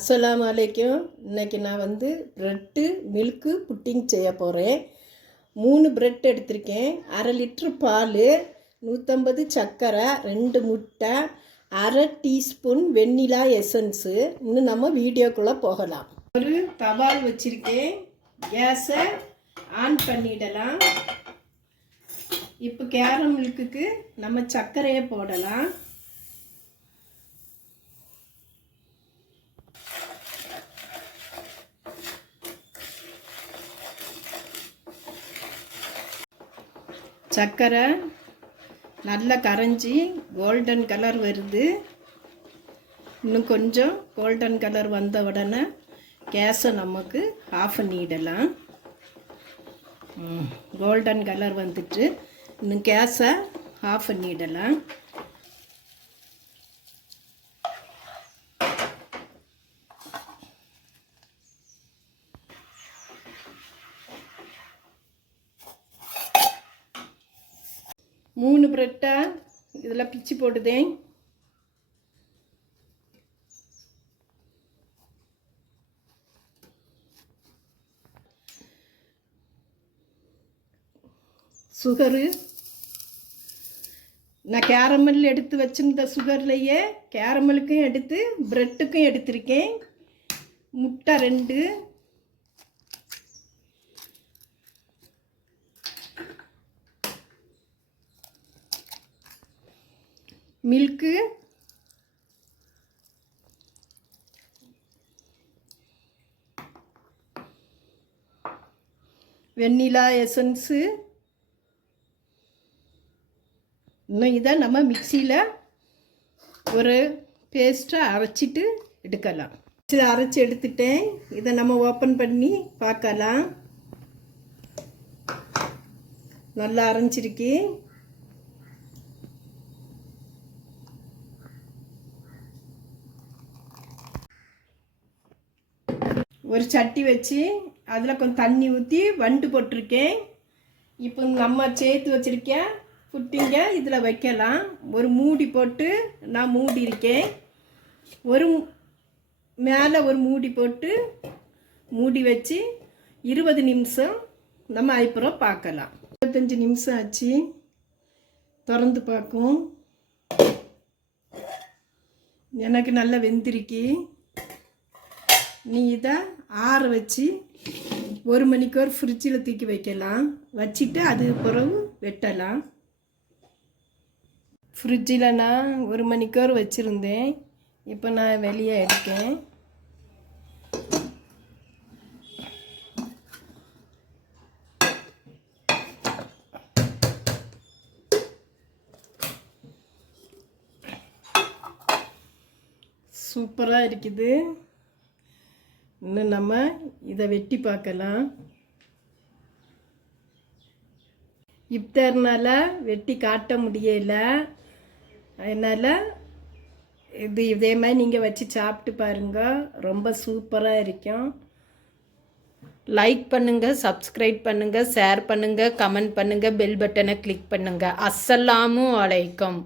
அஸ்ஸலாமு அலைக்கும். இன்றைக்கி நான் ப்ரெட்டு மில்க்கு புட்டிங் செய்ய போகிறேன். 3 ப்ரெட் எடுத்திருக்கேன், 1/2 லிட்ரு பால், 150 சர்க்கரை, 2 முட்டை, 1/2 டீஸ்பூன் வெண்ணிலா எசன்ஸு. இன்னும் நம்ம வீடியோக்குள்ளே போகலாம். ஒரு தவால் வச்சுருக்கேன், கேஸை ஆன் பண்ணிடலாம். இப்போ கேரம் மில்க்குக்கு நம்ம சர்க்கரையை போடலாம். சர்க்கரை நல்லா கரைஞ்சி கோல்டன் கலர் வருது. இன்னும் கொஞ்சம் கோல்டன் கலர் வந்த உடனே கேஸை நமக்கு ஆஃப் பண்ணிடலாம். கோல்டன் கலர் வந்துட்டு இன்னும் கேஸை ஆஃப் பண்ணிடலாம். மூணு ப்ரெட்டை இதில் பிச்சு போட்டுதேன். சுகரு நான் கேரமல் எடுத்து வச்சிருந்த சுகர்லையே கேரமலுக்கும் எடுத்து ப்ரெட்டுக்கும் எடுத்திருக்கேன். முட்டை 2, மில்க்கு, வெண்ணிலா எசன்ஸு. இன்னும் இதை நம்ம மிக்சியில் ஒரு பேஸ்ட்டாக அரைச்சிட்டு எடுக்கலாம். இதை அரைச்சி எடுத்துட்டேன். இதை நம்ம ஓப்பன் பண்ணி பார்க்கலாம். நல்லா அரைஞ்சிருக்கு. ஒரு சட்டி வச்சு அதில் கொஞ்சம் தண்ணி ஊற்றி வண்டு போட்டிருக்கேன். இப்போ நம்ம சேர்த்து வச்சுருக்கேன் புட்டிங்க இதில் வைக்கலாம். ஒரு மூடி போட்டு நான் மூடி இருக்கேன். மேலே ஒரு மூடி போட்டு மூடி வச்சு 20 நிமிஷம் நம்ம அப்புறம் பார்க்கலாம். 25 நிமிஷம் ஆச்சு. திறந்து பார்க்கும். எனக்கு நல்லா வெந்திருக்கு. நீ இதை ஆற வச்சு 1 மணிக்கூர் ஃப்ரிட்ஜில் தூக்கி வைக்கலாம். வச்சுட்டு அது பிறகு வெட்டலாம். ஃப்ரிட்ஜில் நான் 1 மணிக்கூர் வச்சுருந்தேன். இப்போ நான் வெளியே எடுத்தேன். சூப்பராக இருக்குது. இன்னும் நம்ம இதை வெட்டி பார்க்கலாம். இப்தார்னால வெட்டி காட்ட முடியலை. அதனால் இதே மாதிரி நீங்கள் வச்சு சாப்பிட்டு பாருங்கள். ரொம்ப சூப்பராக இருக்கும். லைக் பண்ணுங்கள், சப்ஸ்கிரைப் பண்ணுங்கள், ஷேர் பண்ணுங்கள், கமெண்ட் பண்ணுங்கள், பெல் பட்டனை கிளிக் பண்ணுங்கள். அஸ்ஸலாமு அலைக்கும்.